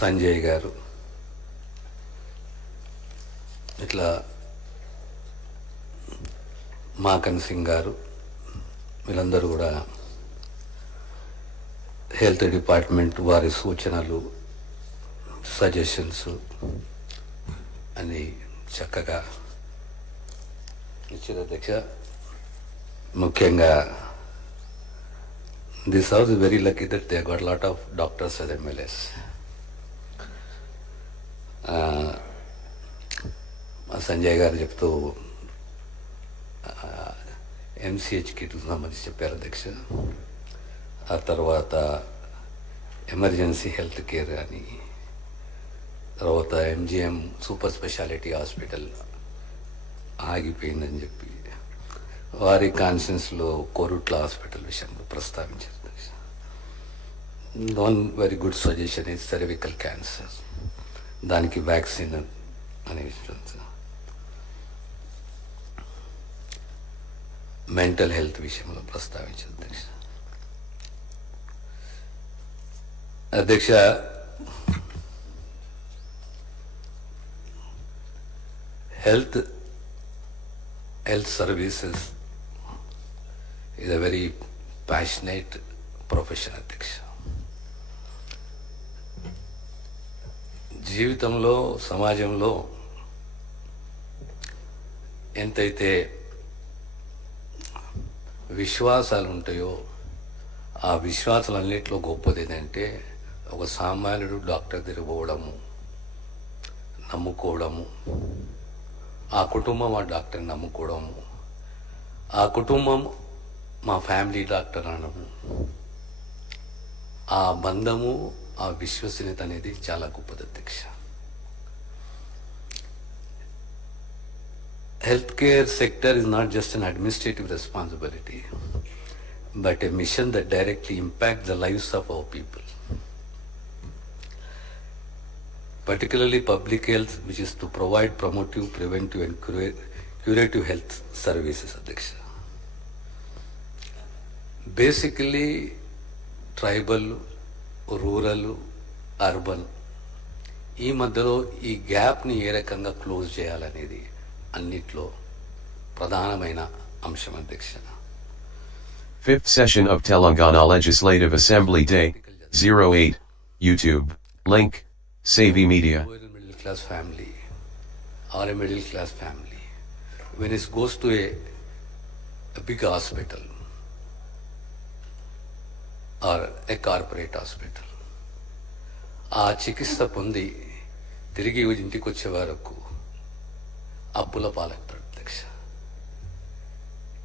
సంజయ్ గారు, ఇట్లా మాకన్ సింగ్ గారు, వీళ్ళందరూ కూడా హెల్త్ డిపార్ట్మెంట్ వారి సూచనలు, సజెషన్స్ అని చక్కగా ఇచ్చిన అధ్యక్ష. ముఖ్యంగా this house is very lucky that they got lot of doctors as MLAs. Sanjay గారు చెప్తూ MCH కిట్కు సంబంధించి చెప్పారు అధ్యక్ష. ఆ తర్వాత ఎమర్జెన్సీ హెల్త్ కేర్ అని, తర్వాత MGM సూపర్ స్పెషాలిటీ హాస్పిటల్ ఆగిపోయిందని చెప్పి వారి కాన్షియన్స్లో కోరుట్ల హాస్పిటల్ విషయంలో ప్రస్తావించారు. One very good suggestion is cervical cancer, దానికి వ్యాక్సిన్ అనే విషయం. మెంటల్ హెల్త్ విషయంలో ప్రస్తావించారు అధ్యక్ష. Health services is a very passionate profession అధ్యక్ష. జీవితంలో, సమాజంలో ఎంతైతే విశ్వాసాలు ఉంటాయో ఆ విశ్వాసాలన్నింటిలో గొప్పది ఏంటంటే ఒక సామాన్యుడు డాక్టర్ దగ్గర పోవడము, నమ్ముకోవడము, ఆ కుటుంబం ఆ డాక్టర్ని నమ్ముకోవడము, ఆ కుటుంబం మా ఫ్యామిలీ డాక్టర్ అనడము, ఆ బంధము, ఆ విశ్వసనీయత అనేది చాలా గొప్పది అధ్యక్ష. Healthcare sector is not just an administrative responsibility, but a mission that directly impacts the lives of our people, particularly public health, which is to provide promotive, preventive and curative health services అధ్యక్ష. Basically tribal, rural, urban ఈ మధ్యలో ఈ గ్యాప్ని ఏ రకంగా close చేయాలనేది అన్నిట్లో ప్రధానమైన అంశం అధ్యక్ష. 5th session of Telangana Legislative Assembly Day, 08, YouTube, link, Savi Media. Middle class family or a middle class family, when it goes to a big hospital or a corporate hospital, ఆ చికిత్స పొంది తిరిగి ఇంటికి వచ్చే వరకు అప్పుల పాలవుతాడు అధ్యక్ష.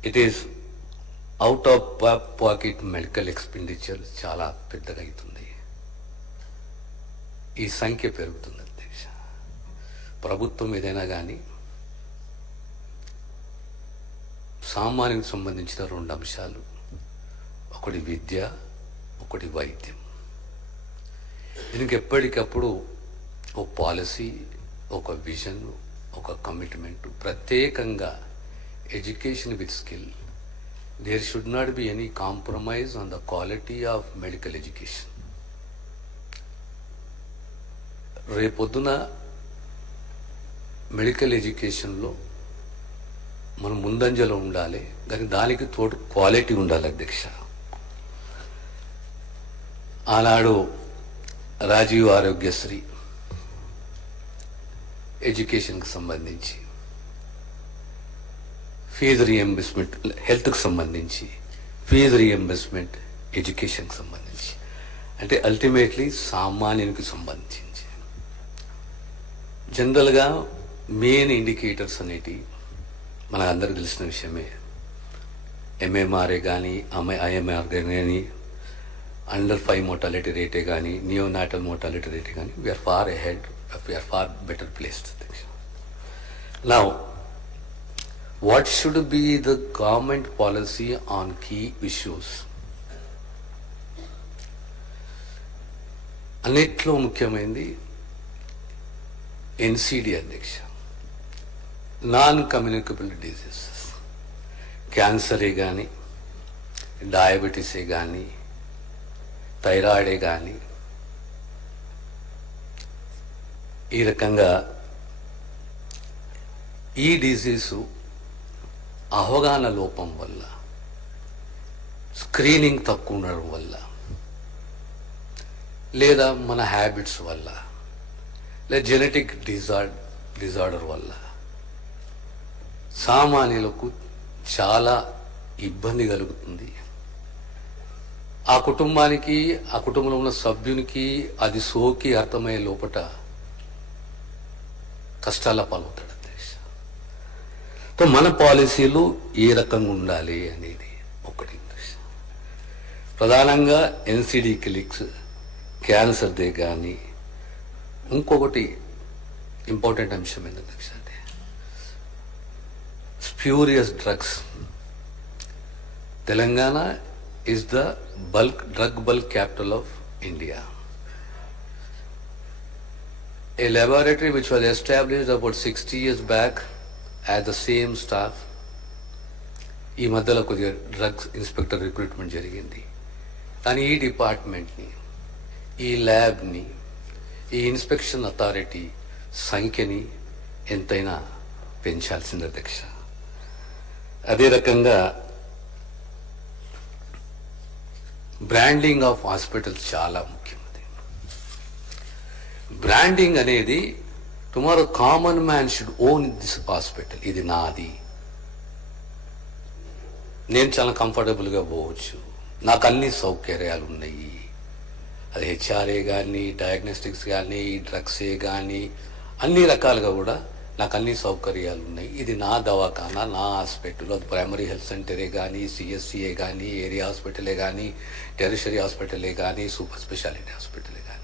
It is out of pocket medical expenditure చాలా పెద్దగా అవుతుంది. ఈ సంఖ్య పెరుగుతుంది అధ్యక్ష. ప్రభుత్వం ఏదైనా కానీ సామాన్యునికి సంబంధించిన 2 అంశాలు, ఒకటి విద్య, ఒకటి వైద్యం. దీనికి ఎప్పటికప్పుడు ఒక పాలసీ, ఒక విజన్, ఒక కమిట్మెంట్, ప్రత్యేకంగా education with skill. There should not be any compromise on the quality of medical education. రేపొద్దున మెడికల్ ఎడ్యుకేషన్లో మనం ముందంజలో ఉండాలి, కానీ దానికి తోడు క్వాలిటీ ఉండాలి అధ్యక్ష. ఆనాడు రాజీవ్ ఆరోగ్యశ్రీ ఎడ్యుకేషన్కి సంబంధించి, ఫీజు రియంబర్స్మెంట్ హెల్త్కి సంబంధించి, ఫీజు రియంబర్స్మెంట్ ఎడ్యుకేషన్కి సంబంధించి, అంటే అల్టిమేట్లీ సామాన్యునికి సంబంధించి. జనరల్గా మెయిన్ ఇండికేటర్స్ అనేటివి మన అందరికి తెలిసిన విషయమే. MMRA కానీ, IMR కానీ, అండర్ 5 mortality రేటే కానీ, నియోనాటల్ mortality రేటే కానీ, we are far ahead, we are far better placed. Now, what should be the government policy on key issues? అన్నిట్లో ముఖ్యమైనది NCD అధ్యక్ష, నాన్ కమ్యూనికబుల్ డిసీజెస్. క్యాన్సరే కానీ, డయాబెటీసే కానీ, థైరాయిడే కానీ, ఈ రకంగా ఈ డిజీజు అవగాహన లోపం వల్ల, స్క్రీనింగ్ తక్కువ ఉండడం వల్ల, లేదా మన హ్యాబిట్స్ వల్ల, లేదా జెనెటిక్ డిజార్డర్ వల్ల సామాన్యులకు చాలా ఇబ్బంది కలుగుతుంది. ఆ కుటుంబానికి, ఆ కుటుంబంలో ఉన్న సభ్యునికి అది సోకి అర్థమయ్యే లోపట కష్టాల పాలవుతాడు అధ్యక్ష. సో మన పాలసీలు ఏ రకంగా ఉండాలి అనేది ఒకటి. ప్రధానంగా ఎన్సిడి క్లినిక్స్, క్యాన్సర్దే కానీ ఇంకొకటి ఇంపార్టెంట్ అంశం ఏంటంటే spurious drugs. Telangana is the drug bulk capital of India. A laboratory which was established about 60 years back as the same staff. ఈ మధ్యలో కొద్దిగా డ్రగ్స్ ఇన్స్పెక్టర్ రిక్రూట్మెంట్ జరిగింది. కానీ ఈ డిపార్ట్మెంట్ని, ఈ ల్యాబ్ని, ఈ ఇన్స్పెక్షన్ అథారిటీ సంఖ్యని ఎంతైనా పెంచాల్సింది అధ్యక్ష. అదే రకంగా బ్రాండింగ్ ఆఫ్ హాస్పిటల్స్ చాలా ముఖ్యమైనది. బ్రాండింగ్ అనేది tomorrow common man should own this hospital. ఇది నాది, నేను చాలా కంఫర్టబుల్గా పోవచ్చు, నాకు అన్ని సౌకర్యాలు ఉన్నాయి. అది హెచ్ఆర్ఏ కానీ, డయాగ్నోస్టిక్స్ కానీ, డ్రగ్సే కానీ, అన్ని రకాలుగా కూడా నాకు అన్ని సౌకర్యాలు ఉన్నాయి. ఇది నా దవాఖానా, నా హాస్పిటల్. అది ప్రైమరీ హెల్త్ సెంటరే కానీ, సిఎస్సిఏ కానీ, ఏరియా హాస్పిటలే కానీ, టెరిషరీ హాస్పిటలే కానీ, సూపర్ స్పెషాలిటీ హాస్పిటలే కానీ.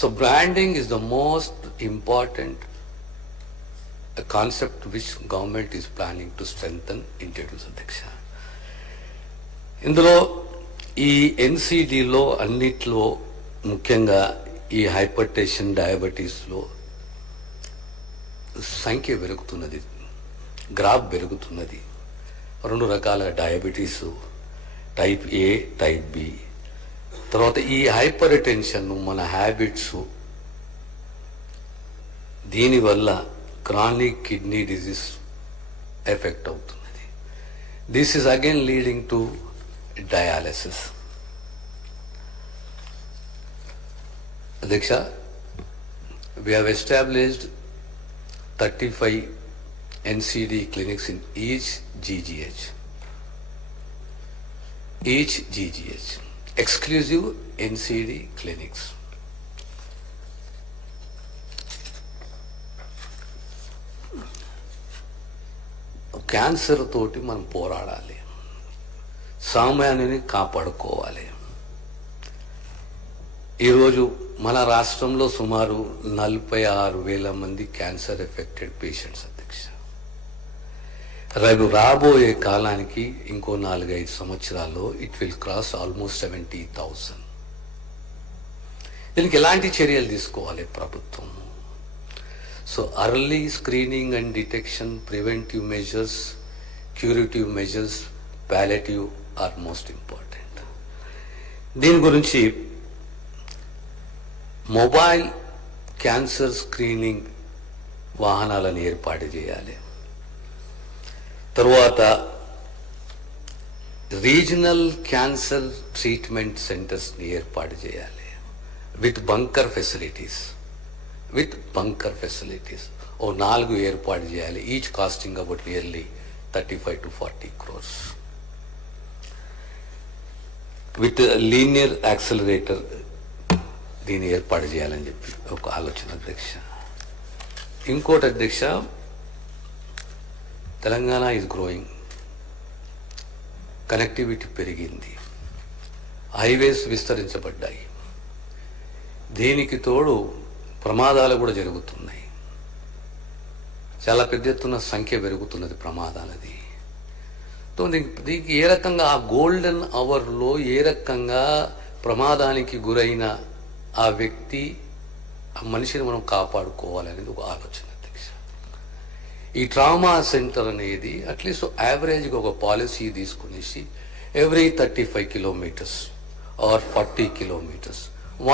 So branding is the most important concept which government is planning to strengthen introduce అధ్యక్ష. ఇందులో ఈ ఎన్సిడిలో అన్నిట్లో ముఖ్యంగా ఈ హైపర్ టెన్షన్, డయాబెటీస్లో సంఖ్య పెరుగుతున్నది, గ్రాఫ్ పెరుగుతున్నది. 2 రకాల డయాబెటీస్, టైప్ ఏ, టైప్ బి. తర్వాత ఈ హైపర్ టెన్షన్, మన హ్యాబిట్స్, దీనివల్ల క్రానిక్ కిడ్నీ డిజీజ్ ఎఫెక్ట్ అవుతున్నది. This is again leading to dialysis. అధ్యక్ష, we have established 35 NCD clinics in each GGH. Each GGH. Exclusive NCD clinics. Cancer తోటి మనం పోరాడాలి, సామాన్యుని కాపాడుకోవాలి. ఈరోజు మన రాష్ట్రంలో సుమారు 46,000 మంది క్యాన్సర్ ఎఫెక్టెడ్ పేషెంట్స్ అధ్యక్ష. రేపు రాబోయే కాలానికి ఇంకో 4-5 సంవత్సరాల్లో ఇట్ విల్ క్రాస్ ఆల్మోస్ట్ 70,000. దీనికి ఎలాంటి చర్యలు తీసుకోవాలి ప్రభుత్వం? So early screening and detection, preventive measures, curative measures, palliative are most important. దీని గురించి మొబైల్ క్యాన్సర్ స్క్రీనింగ్ వాహనాలను ఏర్పాటు చేయాలి. తరువాత రీజనల్ క్యాన్సర్ ట్రీట్మెంట్ సెంటర్స్ని ఏర్పాటు చేయాలి విత్ బంకర్ ఫెసిలిటీస్. ఓ 4 ఏర్పాటు చేయాలి, each costing about nearly 35 to 40 crores. With linear accelerator దీన్ని ఏర్పాటు చేయాలని చెప్పి ఒక ఆలోచన అధ్యక్ష. ఇంకోటి అధ్యక్ష, తెలంగాణ ఈజ్ గ్రోయింగ్, కనెక్టివిటీ పెరిగింది, హైవేస్ విస్తరించబడ్డాయి. దీనికి తోడు ప్రమాదాలు కూడా జరుగుతున్నాయి, చాలా పెద్ద ఎత్తున సంఖ్య పెరుగుతున్నది ప్రమాదాలది. దీనికి ఏ రకంగా ఆ గోల్డెన్ అవర్లో ఏ రకంగా ప్రమాదానికి గురైన ఆ వ్యక్తి, ఆ మనిషిని మనం కాపాడుకోవాలనేది ఒక ఆలోచన అధ్యక్ష. ఈ ట్రామా సెంటర్ అనేది అట్లీస్ట్ యావరేజ్గా ఒక పాలసీ తీసుకునేసి every 35 kilometers or 40 kilometers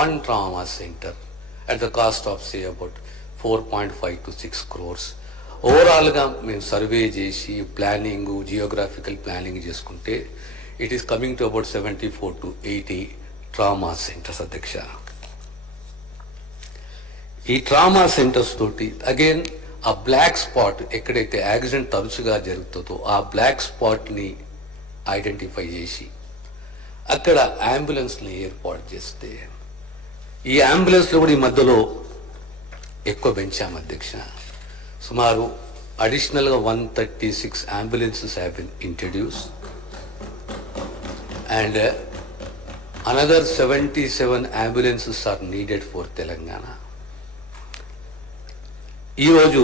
1 trauma center at the cost of say about 4.5 to 6 crores. ఓవరాల్గా మేము సర్వే చేసి ప్లానింగ్ జియోగ్రాఫికల్ ప్లానింగ్ చేసుకుంటే it is coming to about 74 to 80 trauma centres అధ్యక్ష. ఈ ట్రామా సెంటర్స్ తోటి అగైన్ ఆ బ్లాక్ స్పాట్ ఎక్కడైతే accident తరచుగా జరుగుతుందో ఆ బ్లాక్ స్పాట్ని ఐడెంటిఫై చేసి అక్కడ అంబులెన్స్ని ఏర్పాటు చేస్తే ఈ అంబులెన్స్లో కూడా ఈ మధ్యలో ఎక్కువ పెంచాము అధ్యక్ష. సుమారు అడిషనల్గా 136 ambulances have been introduced and another 77 ambulances are needed for Telangana. ఈరోజు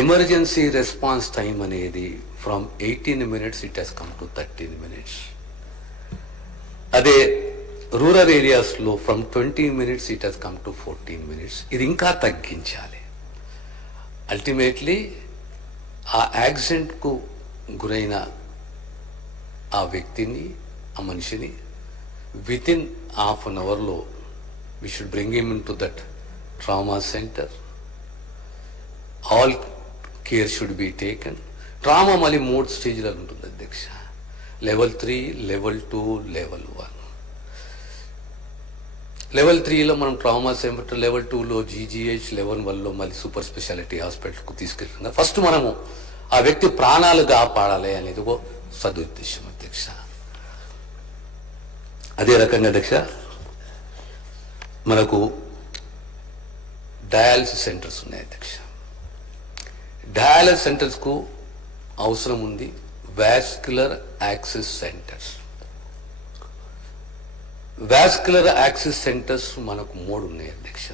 ఎమర్జెన్సీ రెస్పాన్స్ టైం అనేది from 18 minutes it has come to 13 minutes. అదే రూరల్ ఏరియాస్లో from 20 minutes it has come to 14 minutes. ఇది ఇంకా తగ్గించాలి. అల్టిమేట్లీ ఆ యాక్సిడెంట్కు గురైన ఆ వ్యక్తిని ఆ మనిషిని విత్ ఇన్ హాఫ్ అన్ అవర్లో we should bring him in to that trauma centre. All care should be taken. Trauma మళ్ళీ 3 స్టేజ్లలో ఉంటుంది అధ్యక్ష. Level 3, level 2, level 1. లెవెల్ 3లో మనం ట్రామా సెంటర్, లెవెల్ 2లో జీజీహెచ్, లెవెల్ 1లో మళ్ళీ సూపర్ స్పెషాలిటీ హాస్పిటల్కు తీసుకెళ్తున్నాం. ఫస్ట్ మనము ఆ వ్యక్తి ప్రాణాలు కాపాడాలి అనేది ఒక సదుద్దేశం అధ్యక్ష. అదే రకంగా అధ్యక్ష మనకు డయాలసిస్ సెంటర్స్ ఉన్నాయి అధ్యక్ష. డయాలసిస్ సెంటర్స్కు అవసరం ఉంది vascular access centres. Vascular access centres మనకు 3 ఉన్నాయి అధ్యక్ష.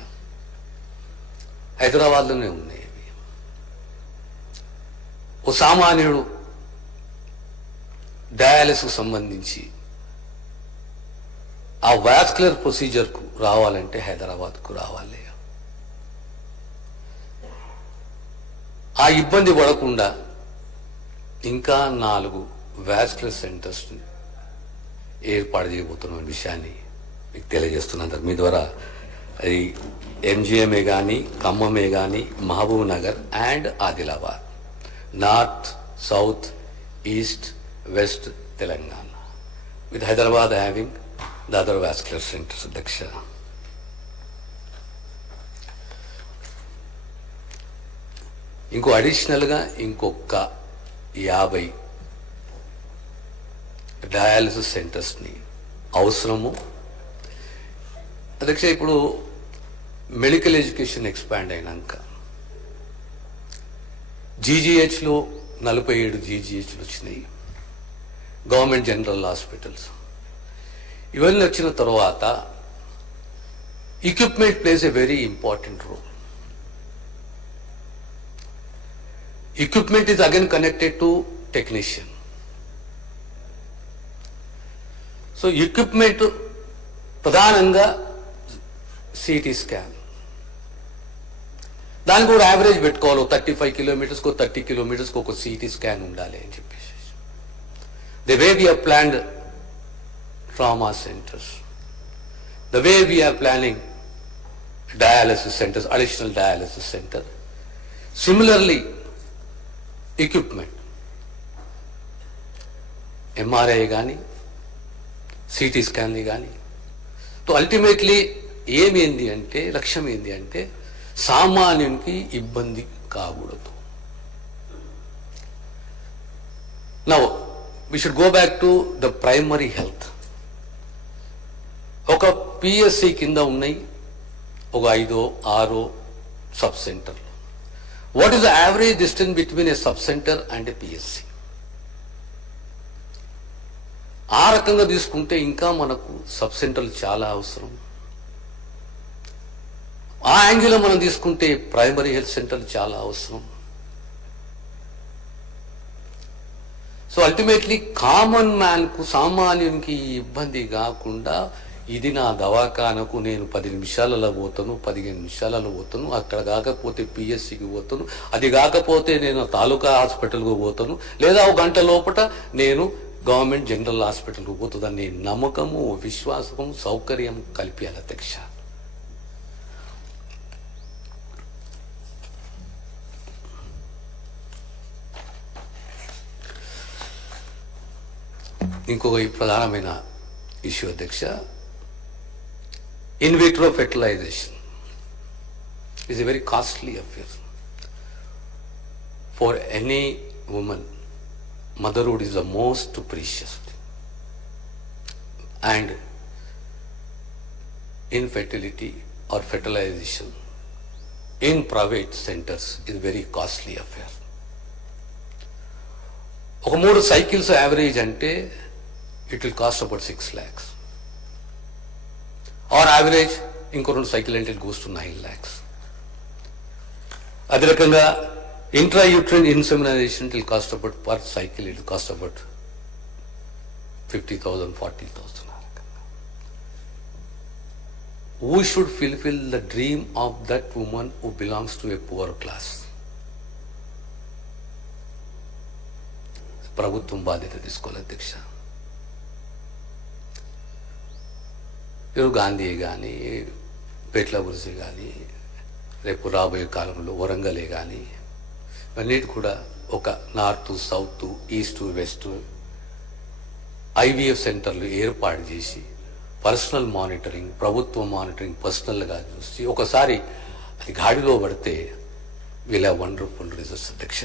హైదరాబాద్లోనే ఉన్నాయి. ఓ సామాన్యుడు డయాలసిస్ సంబంధించి ఆ వాస్క్యులర్ ప్రొసీజర్కు రావాలంటే హైదరాబాద్కు రావాలి. ఆ ఇబ్బంది పడకుండా ఇంకా 4 వాస్క్యులర్ సెంటర్స్ ఏర్పాటు చేయబోతున్న విషయాన్ని మీకు తెలియజేస్తున్నాను. మీ ద్వారా అది ఎంజిఎంఏ కానీ, ఖమ్మమే కానీ, Mahbub Nagar and Adilabad, north, south, east, west Telangana, with Hyderabad having the other vascular centres అధ్యక్ష. ఇంకో అడిషనల్గా ఇంకొక 50 డయాలసిస్ సెంటర్స్ని అవసరము అధ్యక్ష. ఇప్పుడు మెడికల్ ఎడ్యుకేషన్ ఎక్స్పాండ్ అయినాక జీజీహెచ్లో 47 జీజీహెచ్లు వచ్చినాయి, గవర్నమెంట్ జనరల్ హాస్పిటల్స్. ఇవన్నీ వచ్చిన తర్వాత equipment plays a very important role. Equipment is again connected to technician. So equipment ప్రధానంగా సిటీ స్కాన్, దానికి కూడా యావరేజ్ పెట్టుకోవాలి. 35 kilometers 30 kilometers ఒక సిటీ స్కాన్ ఉండాలి అని చెప్పేసి the way we have planned trauma centers, the way we are planning dialysis centers, additional dialysis center, similarly equipment MRI కానీ city స్కాన్లు కానీ. సో అల్టిమేట్లీ ఏమేంది అంటే, లక్ష్యం ఏంది అంటే సామాన్యునికి ఇబ్బంది కాకూడదు. Now we should go back to the primary health. ఒక PSC కింద ఉన్నాయి ఒక 5-6 సబ్ సెంటర్లు. What is the average distance between A sub centre and A PSC? ఆ రకంగా తీసుకుంటే ఇంకా మనకు సబ్ సెంటర్లు చాలా అవసరం. ఆ యాంగిల్లో మనం తీసుకుంటే ప్రైమరీ హెల్త్ సెంటర్లు చాలా అవసరం. సో అల్టిమేట్లీ కామన్ మ్యాన్కు, సామాన్యునికి ఇబ్బంది కాకుండా ఇది నా దవాఖానకు నేను 10 నిమిషాలలో పోతాను, 15 నిమిషాలలో పోతాను, అక్కడ కాకపోతే పిఎస్సికి పోతాను, అది కాకపోతే నేను తాలూకా హాస్పిటల్కు పోతాను, లేదా 1 గంట లోపల నేను గవర్నమెంట్ జనరల్ హాస్పిటల్కు పోతుందని నమ్మకము, విశ్వాసము, సౌకర్యం కల్పించాలి అధ్యక్ష. ఇంకొక ప్రధానమైన ఇష్యూ అధ్యక్ష, in vitro fertilisation is a very costly affair. For any women motherhood is the most precious and infertility or fertilization in private centers is very costly affair. ఒక 3 సైకిల్స్ యావరేజ్ అంటే it will cost about 6 lakhs. Or average ఇంకో 2 cycle అంటే it goes to 9 lakhs. అదే రకంగా intrauterine insemination it will cost about per cycle it will cost about 50,000, 40,000. Who should fulfill the dream of that woman who belongs to a poor class? ప్రభుత్వం బాధ్యత తీసుకోవాలి అధ్యక్ష. ఈరోజు గాంధీ కానీ, పేట్ల బుర్జీ కానీ, రేపు రాబోయే కాలంలో వరంగలే కానీ, ఇవన్నిటి కూడా ఒక north, south, east, west IVF సెంటర్లు ఏర్పాటు చేసి పర్సనల్ మానిటరింగ్, ప్రభుత్వ మానిటరింగ్ పర్సనల్గా చూసి ఒకసారి అది గాడిలో పడితే వీళ్ళ వండర్ఫుల్ రిజల్ట్స్ అధ్యక్ష.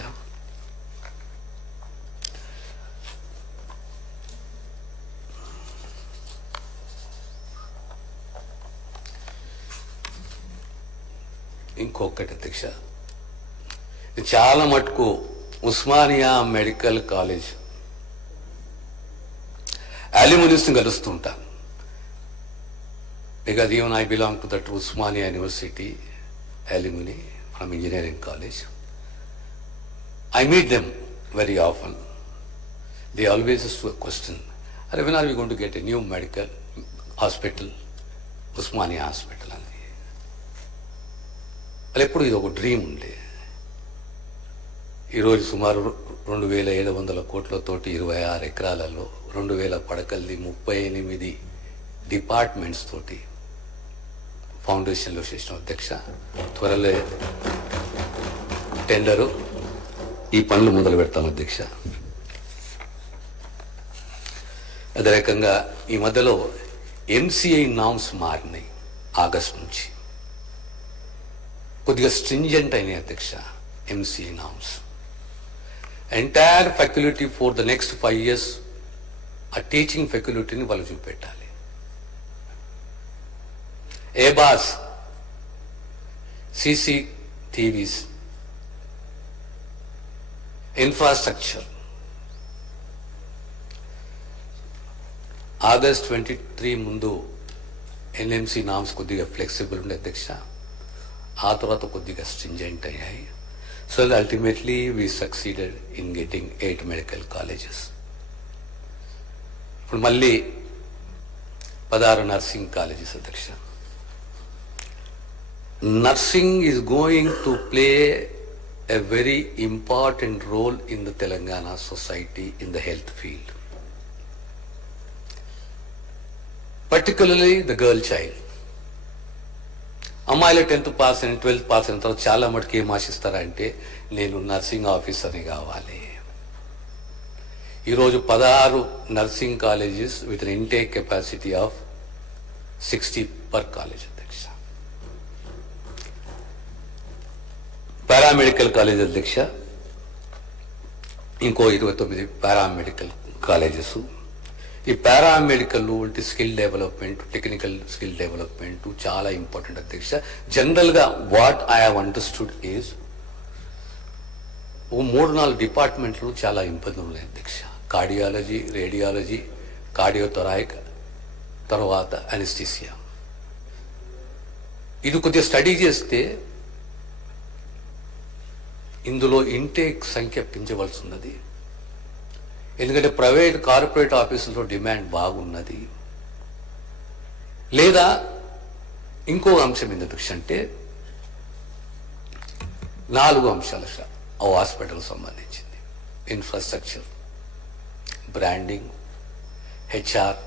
ఇంకొకటి అధ్యక్ష, చాలా మటుకు ఉస్మానియా మెడికల్ కాలేజ్ అల్యూమినిస్ని కలుస్తుంటాను. Because even I belong to that Usmania University alumni from engineering college. I meet them very often. They always ask a question, when are we going to get a new medical hospital, Usmania hospital? అది ఎప్పుడు ఇది ఒక dream ఉండే. ఈరోజు సుమారు 2,700 కోట్లతోటి 26 ఎకరాలలో 2,000 పడకల్ది 38 departments తోటి ఫౌండేషన్లో చేసిన అధ్యక్ష. త్వరలో టెండరు ఈ పనులు మొదలు పెడతాం అధ్యక్ష. అదే రకంగా ఈ మధ్యలో ఎంసీఐ నామ్స్ మారినాయి ఆగస్ట్ నుంచి, కొద్దిగా స్ట్రింజెంట్ అయినాయి అధ్యక్ష. MCI norms entire faculty for the next 5 years ఆ టీచింగ్ ఫ్యాకల్టీని వాళ్ళు చూపెట్టాలి. ఏబాస్, CCTVs, ఇన్ఫ్రాస్ట్రక్చర్. ఆగస్ట్ 23 ముందు ఎన్ఎంసీ నామ్స్ కొద్దిగా ఫ్లెక్సిబుల్ ఉండే అధ్యక్ష. ఆ తర్వాత కొద్దిగా స్ట్రింజెంట్ అయ్యాయి. So ultimately we succeeded in getting 8 medical colleges. ఇప్పుడు మళ్ళీ 16 నర్సింగ్ కాలేజెస్ అధ్యక్ష. Nursing is going to play a very important role in the Telangana society in the health field, particularly the girl child. అమ్మాయిలు 10th pass అయిన 12th pass అయిన తర్వాత చాలా మటుకు ఏం ఆశిస్తారంటే నేను నర్సింగ్ ఆఫీసర్ని కావాలి. ఈరోజు 16 nursing colleges with an intake capacity of 60 per college. Paramedical college అధ్యక్ష ఇంకో 29 పారామెడికల్ కాలేజెస్. ఈ పారామెడికల్ వంటి skill development, technical skill development చాలా ఇంపార్టెంట్ అధ్యక్ష. జనరల్గా what I have understood is 3-4 డిపార్ట్మెంట్లు చాలా ఇబ్బందులు ఉన్నాయి అధ్యక్ష. కార్డియాలజీ, రేడియాలజీ, కార్డియోథొరాయిక్, తర్వాత అనెస్థీసియా. ఇది కొద్దిగా స్టడీ చేస్తే ఇందులో ఇంటేక్ సంఖ్య పెంచవలసి ఉన్నది. ఎందుకంటే ప్రైవేట్, కార్పొరేట్ ఆఫీసుల్లో డిమాండ్ బాగున్నది. లేదా ఇంకో అంశం ఏంటి అధ్యక్ష అంటే 4 అంశాలు ఆ హాస్పిటల్ సంబంధించింది. Infrastructure, branding, HR,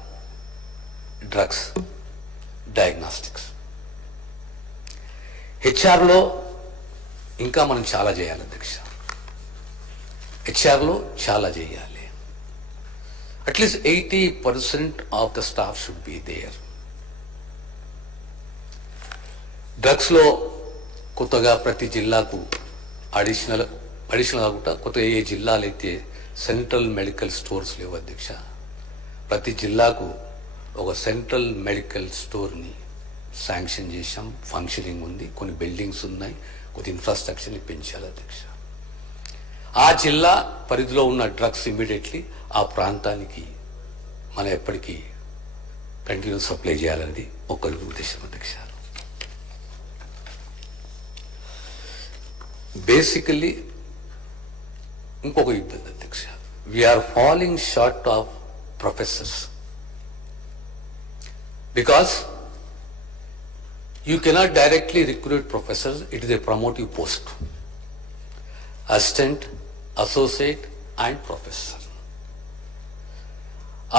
drugs, diagnostics. హెచ్ఆర్లో ఇంకా మనం చాలా చేయాలి అధ్యక్ష. హెచ్ఆర్లో చాలా చేయాలి. At least 80% of the staff should be there. డ్రగ్స్లో కొత్తగా ప్రతి జిల్లాకు అడిషనల్ కాకుండా కొత్తగా ఏ జిల్లాలు అయితే సెంట్రల్ మెడికల్ స్టోర్స్ లేవు అధ్యక్ష, ప్రతి జిల్లాకు ఒక సెంట్రల్ మెడికల్ స్టోర్ని శాంక్షన్ చేశాం. ఫంక్షనింగ్ ఉంది, కొన్ని బిల్డింగ్స్ ఉన్నాయి, కొన్ని ఇన్ఫ్రాస్ట్రక్చర్ని పెంచాలి అధ్యక్ష. ఆ జిల్లా పరిధిలో ఉన్న డ్రగ్స్ ఇమ్మీడియట్లీ ఆ ప్రాంతానికి మనం ఎప్పటికీ కంటిన్యూ సప్లై చేయాలనేది ఒక ఉద్దేశం అధ్యక్ష. బేసికల్లీ ఇంకొక ఇబ్బంది అధ్యక్ష, we are following short of professors because you cannot directly recruit professors, it is a promotive post. Assistant, associate and professor.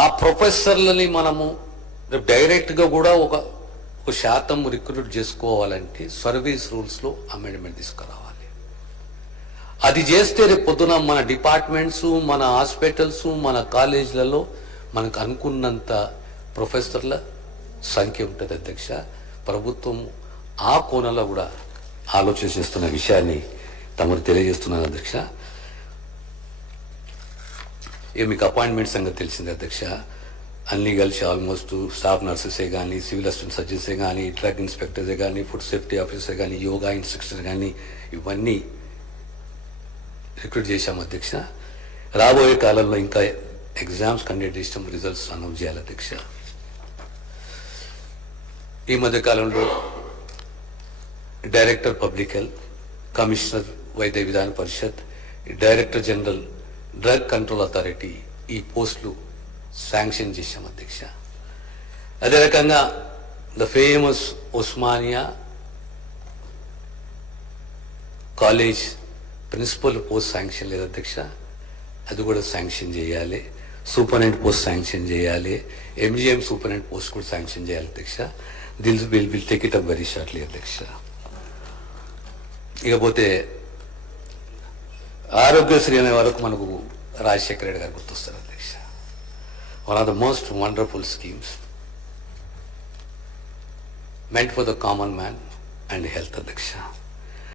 ఆ ప్రొఫెసర్లని మనము డైరెక్ట్గా కూడా ఒక శాతం రిక్రూట్ చేసుకోవాలంటే సర్వీస్ రూల్స్లో అమెండ్మెంట్ తీసుకురావాలి. అది చేస్తే రేపు పొద్దున మన డిపార్ట్మెంట్స్, మన హాస్పిటల్స్, మన కాలేజీలలో మనకు అనుకున్నంత ప్రొఫెసర్ల సంఖ్య ఉంటుంది అధ్యక్ష. ప్రభుత్వం ఆ కోణంలో కూడా ఆలోచన చేస్తున్న విషయాన్ని తమకు తెలియజేస్తున్నాను అధ్యక్ష. ఇక మీకు అపాయింట్మెంట్ సంగతి తెలిసింది అధ్యక్ష. అన్నీ కలిసి ఆల్మోస్ట్ స్టాఫ్ నర్సెసే కానీ, సివిల్ అసిస్టెంట్ సర్జన్సే కానీ, డ్రగ్ ఇన్స్పెక్టర్సే కానీ, ఫుడ్ సేఫ్టీ ఆఫీసర్ కానీ, యోగా ఇన్స్ట్రక్టర్ కానీ ఇవన్నీ రిక్రూట్ చేశాం అధ్యక్ష. రాబోయే కాలంలో ఇంకా ఎగ్జామ్స్ కండక్ట్ చేసిన రిజల్ట్స్ అనౌన్స్ చేయాలి అధ్యక్ష. ఈ మధ్యకాలంలో director public health, commissioner Vaidya Vidhana Parishad, director general drug control authority ఈ పోస్టులు శాంక్షన్ చేశాం అధ్యక్ష. అదే రకంగా the famous Osmania college principal post sanction లేదు అధ్యక్ష, అది కూడా శాంక్షన్ చేయాలి. సూపరింటెండెంట్ పోస్ట్ శాంక్షన్ చేయాలి. ఎంజిఎం సూపరింటెండెంట్ పోస్ట్ కూడా శాంక్షన్ చేయాలి అధ్యక్ష. దిల్ will take it up very shortly అధ్యక్ష. ఇకపోతే ఆరోగ్యశ్రీ అనే వరకు మనకు రాజశేఖర రెడ్డి గారు గుర్తొస్తారు అధ్యక్ష. One of the most wonderful schemes meant for the common man and health అధ్యక్ష.